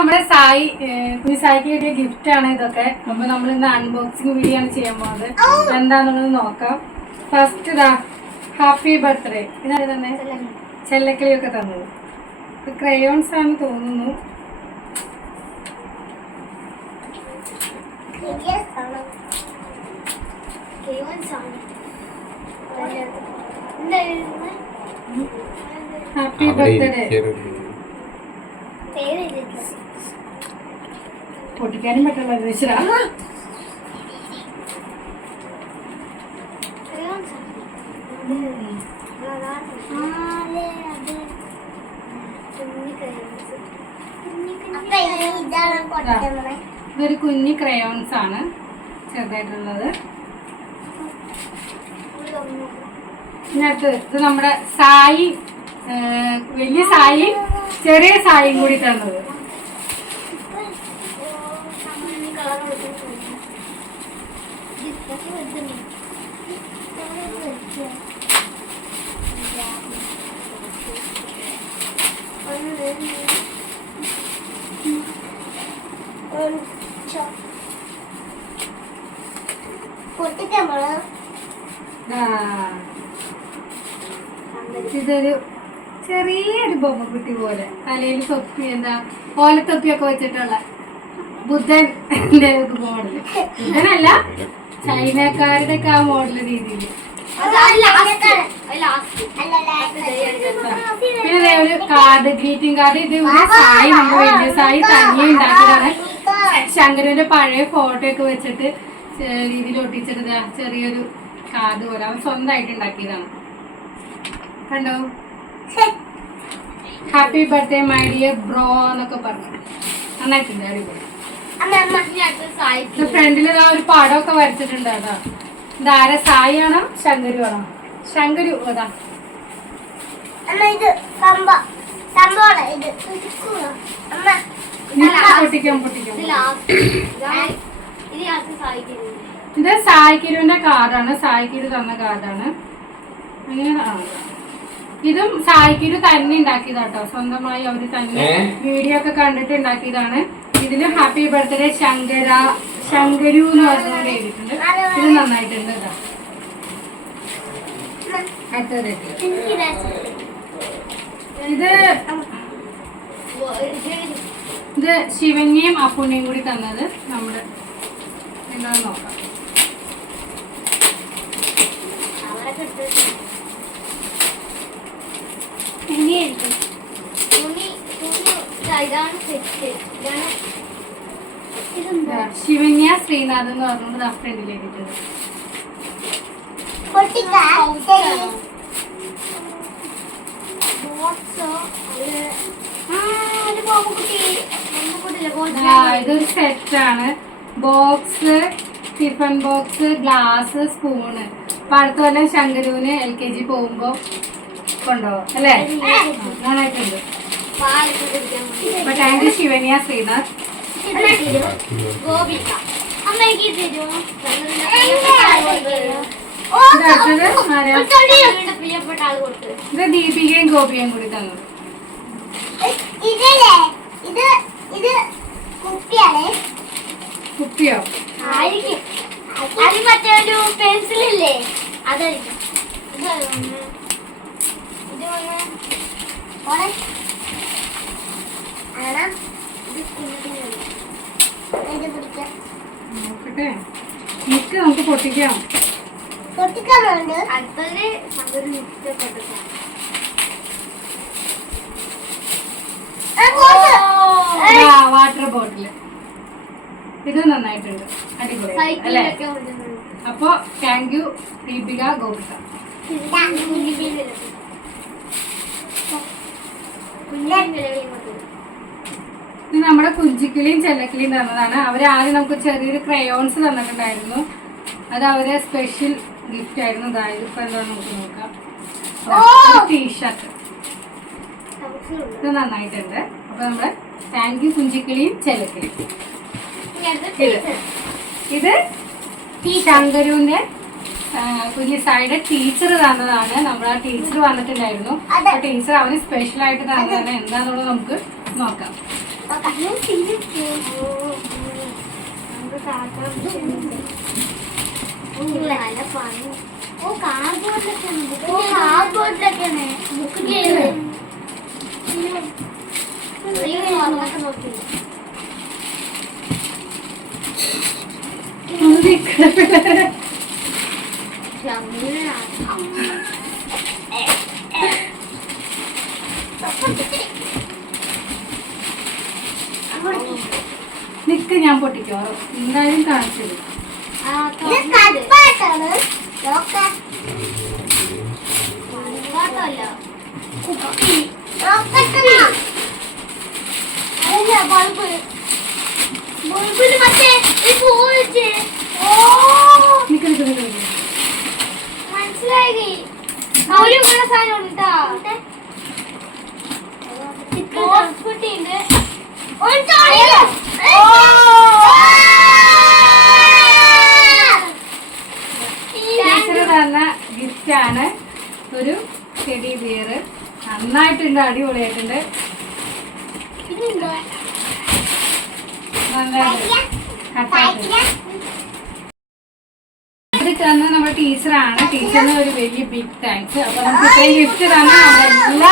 നമ്മുടെ സായി കുഞ്ഞു സായിക്ക് കിട്ടിയ ഗിഫ്റ്റ് ആണ് ഇതൊക്കെ. അപ്പൊ നമ്മൾ ഇന്ന് അൺബോക്സിംഗ് വീഡിയോ ആണ് ചെയ്യാൻ പോകുന്നത്. എന്താണെന്നുള്ളത് നോക്കാം. ഫസ്റ്റ് ഇതാ ഹാപ്പി ബർത്ത്ഡേ. ഇതാണ് തന്നെ ചെല്ലക്കിളിയൊക്കെ തന്നത്. ക്രയോൺസ് ആണ് തോന്നുന്നു. Happy birthday. പൊട്ടിക്കാനും പറ്റുള്ള വെച്ചാ ഇതൊരു കുഞ്ഞി ക്രയോൺസ് ആണ് ചെറുതായിട്ടുള്ളത്. ഇതിനകത്ത് ഇത് നമ്മുടെ സായി, വലിയ സായി ചെറിയ സായിയും കൂടി തന്നത്. ഇതൊരു ചെറിയൊരു ബൊമ്മക്കുട്ടി പോലെ തലയിൽ തൊപ്പി, എന്താ ഓലത്തൊപ്പിയൊക്കെ വെച്ചിട്ടുള്ള ബുദ്ധന്റെ മോഡല്. ബുദ്ധനല്ല, ചൈനക്കാരുടെ ഒക്കെ ആ മോഡല് രീതിയിൽ. പിന്നെ ഒരു കാർഡ്, ഗ്രീറ്റിംഗ് കാർഡ്. ഇത് ഒരു സായി, നമ്മുടെ വലിയ സായി തനിയെ ഉണ്ടാക്കിയതാണ്. ശങ്കരുവിന്റെ പഴയ ഫോട്ടോ ഒക്കെ വെച്ചിട്ട് രീതിയിൽ ഒട്ടിച്ചിട്ട് ചെറിയൊരു കാർഡ് പോലെ അവൻ സ്വന്തമായിട്ട് ഉണ്ടാക്കിയതാണ്. കണ്ടോ? Happy birthday my dear bro എന്നൊക്കെ പറഞ്ഞു. നന്നായിട്ടുണ്ട്, അടിപൊളി. ഫ്രണ്ടിൽ ഒരു പടമൊക്കെ വരച്ചിട്ടുണ്ട്. അതാ ഇതാര, സായി ആണോ ശങ്കരു ആണോ? ശങ്കരു. അതാ ഇത് സായിക്കിരുവിന്റെ കാർഡാണ്. സായിക്കിരു തന്ന കാർഡാണ്. അങ്ങനെ ഇതും സായിക്കിരു തന്നെ ഉണ്ടാക്കിയതാട്ടോ. സ്വന്തമായി അവര് തന്നെ വീഡിയോ ഒക്കെ കണ്ടിട്ട് ഉണ്ടാക്കിയതാണ്. ഇതില് ഹാപ്പി ബർത്ത്ഡേ ശങ്കരു എന്ന് പറഞ്ഞുകൊണ്ട് എഴുതിയിട്ടുണ്ട്. ഇത് നന്നായിട്ടുണ്ട്. ഇതാ അടുത്തത് ഇത് ശിവന്യയും അപ്പുണ്ണിയും കൂടി തന്നത്. നമ്മുടെ എന്താണെന്ന് നോക്കാം. ശിവന്യ ശ്രീനാഥ് എന്ന് പറഞ്ഞത് ആ ഫ്രണ്ടിൽ എഴുതിയിട്ടുണ്ട്. ഇതൊരു സെറ്റാണ്. Box, tiffin box, glass, spoon. അപ്പൊ അടുത്ത കൊല്ലം ശങ്കരുവിന് LKG പോകുമ്പോ കൊണ്ടുപോകും അല്ലേ? നന്നായിട്ടുണ്ട്. അപ്പൊ താങ്ക് യു ശിവന്യ ശ്രീനാഥ്. ഇത് ദീപികയും ഗോപിയും കൂടി തന്നു. കുപ്പിയോ? അത് മറ്റൊരു പെൻസിലല്ലേ, അതായിരിക്കും. നോക്കട്ടെ, നമുക്ക് പൊട്ടിക്കാം. അടുത്തത് വാട്ടർ ബോട്ടില്. ഇത് നന്നായിട്ടുണ്ട്, അടിപൊളി അല്ലേ? അപ്പൊ താങ്ക് യു ദീപിക ഗോപിക. ഇത് നമ്മുടെ കുഞ്ചിക്കിളിയും ചെല്ലക്കിളിയും തന്നതാണ്. അവരാദ്യം നമുക്ക് ചെറിയൊരു ക്രയോൺസ് തന്നിട്ടുണ്ടായിരുന്നു. അത് അവരെ സ്പെഷ്യൽ ഗിഫ്റ്റ് ആയിരുന്നു. അതായത് ഇപ്പൊ എന്താ നമുക്ക് നോക്കാം. ടീഷർട്ട്. ഇത് നന്നായിട്ടുണ്ട്. അപ്പൊ നമ്മള് താങ്ക് യു കുഞ്ചിക്കിളിയും ചെല്ലക്കിളിയും. ഇത് ശങ്കരുവിന്റെ കുഞ്ഞി സായിയുടെ ടീച്ചർ തന്നതാണ്. നമ്മൾ ആ ടീച്ചർ വന്നിട്ടുണ്ടായിരുന്നു. ആ ടീച്ചർ അവന് സ്പെഷ്യൽ ആയിട്ട് തന്നതാണ്. എന്താന്നുള്ളത് നമുക്ക് നോക്കാം. കാർബോർഡിലൊക്കെയാണ് ബുക്ക് ചെയ്തത്. നോക്കി നിക്ക് ഞാൻ പൊട്ടിക്കോ എന്തായാലും കാണിച്ചത്. നിക്ക് നിക്ക് നിക്ക് നിക്ക്. മനസ്സിലായി സാധനം കുട്ടിയുണ്ട്. ടീച്ചർ തന്ന ഗിഫ്റ്റ് ആണ് ഒരു ടെഡി ബിയർ. നന്നായിട്ടുണ്ട്, അടിപൊളിയായിട്ടുണ്ട്. ഇത് തന്ന നമ്മുടെ ടീച്ചറാണ്. ടീച്ചറിന് ഒരു വലിയ ബിഗ് താങ്ക്സ്. അപ്പൊ നമുക്ക് ഇത്രയും ഗിഫ്റ്റ് തന്നെ എല്ലാ